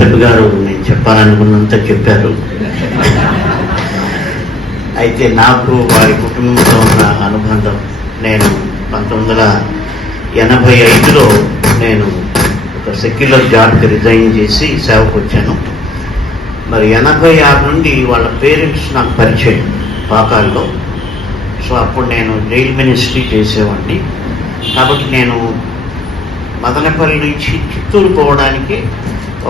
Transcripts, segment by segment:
Bishop గారు నేను చెప్పాలనుకున్నంత చెప్పారు. అయితే నాకు వారి కుటుంబంతో ఉన్న అనుబంధం, నేను 1985లో నేను ఒక సెక్యులర్ జాబ్కి రిజైన్ చేసి సేవకు వచ్చాను. మరి 86 నుండి వాళ్ళ పేరెంట్స్ నాకు పరిచయం పాకాల్లో. సో అప్పుడు నేను జైల్ మినిస్ట్రీ చేసేవాడిని. కాబట్టి నేను మదనపల్లి నుంచి చిత్తూరు పోవడానికి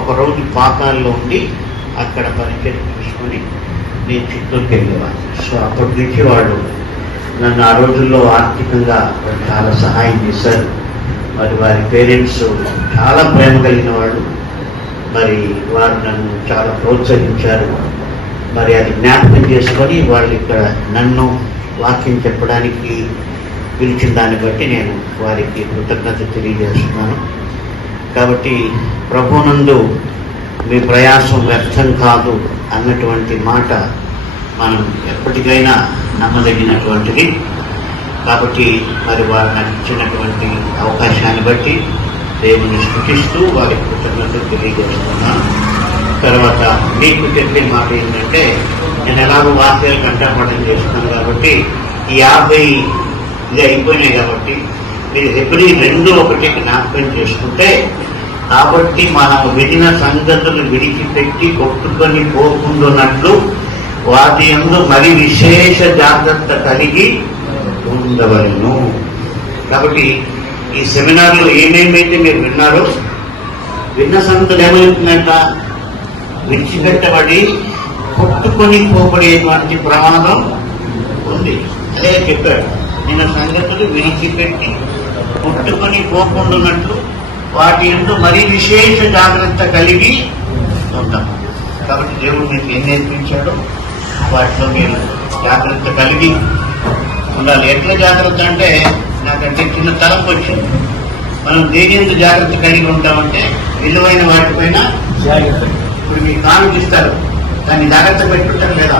ఒకరోజు పాకాల్లో ఉండి అక్కడ పరిచయం తీసుకొని నేను చిత్తూరుకి వెళ్ళేవాడిని. సో అప్పటి నుంచి వాళ్ళు నన్ను ఆ రోజుల్లో ఆర్థికంగా చాలా సహాయం చేశారు. మరి వారి పేరెంట్స్ చాలా ప్రేమ కలిగిన వాళ్ళు. మరి వారు నన్ను చాలా ప్రోత్సహించారు. మరి అది జ్ఞాపకం చేసుకొని వాళ్ళు ఇక్కడ నన్ను వాక్యం చెప్పడానికి పిలిచిన దాన్ని బట్టి నేను వారికి కృతజ్ఞత తెలియజేస్తున్నాను. కాబట్టి ప్రభువునందు మీ ప్రయాసం వ్యర్థం కాదు అన్నటువంటి మాట మనం ఎప్పటికైనా నమ్మదగినటువంటిది. కాబట్టి మరి వారు నాకు ఇచ్చినటువంటి అవకాశాన్ని బట్టి దేవుని స్తుతిస్తూ వారికి కృతజ్ఞతలు తెలియజేస్తున్నాను. తర్వాత మీకు చెప్పే మాట ఏంటంటే, నేను ఎలాగో వాక్యాలు కంఠపాఠం చేస్తున్నాను కాబట్టి ఈ 50 ఇది అయిపోయినాయి. కాబట్టి మీరు ఎప్పుడు 2:1 జ్ఞాపకం చేసుకుంటే, కాబట్టి మనం విడిన సంగతులు విడిచిపెట్టి కొట్టుకొని పోకుండాన్నట్లు వాటి యందు మరి విశేష జాగ్రత్త కలిగి ఉండవలెను. కాబట్టి ఈ సెమినార్లో ఏమేమైతే మీరు విన్నారో, విన్న సంగతులు ఏమవుతుందంట, విడిచిపెట్టబడి కొట్టుకొని పోబడేటువంటి ప్రమాదం ఉంది. అదే చెప్పాడు, నిన్న సంగతులు విడిచిపెట్టి కొట్టుకొని పోకుండాన్నట్లు వాటి యందు మరీ విశేష జాగ్రత్త కలిగి ఉంటాం. కాబట్టి దేవుడు మీకు ఏం నేర్పించాడో వాటిలో మీరు జాగ్రత్త కలిగి ఉండాలి. ఎట్లా జాగ్రత్త అంటే, నాకంటే చిన్న తలంపు వచ్చింది. మనం దేని యందు జాగ్రత్త కలిగి ఉంటామంటే, విలువైన వాటిపైన జాగ్రత్త. ఇప్పుడు మీ కానుక ఇస్తారు, దాన్ని జాగ్రత్త పెట్టుకుంటారు లేదా?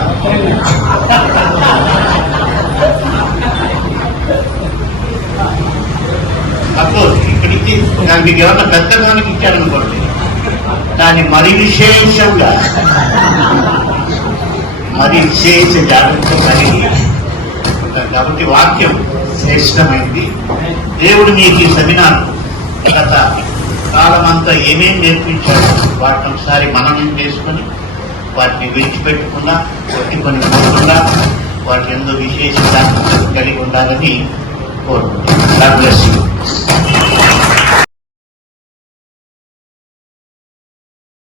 సపోజ్ ఇక్కడికి మీకు ఎవరన్నా పెద్ద కానుక ఇచ్చారనుకోండి, దాన్ని మరి విశేషంగా మరి విశేష జాగ్రత్త కలిగి ఉంటారు. కాబట్టి వాక్యం శ్రేష్టమైంది. దేవుడు మీకు ఈ సెమినార్ గత కాలమంతా ఏమేమి నేర్పించాడు వాటిని ఒకసారి మననం చేసుకొని వాటిని విడిచిపెట్టకుండా కొట్టుకొని పోకుండా వాటి ఎంతో విశేష జాగ్రత్త కలిగి ఉండాలని కోరుకుంటున్నాను. God bless you.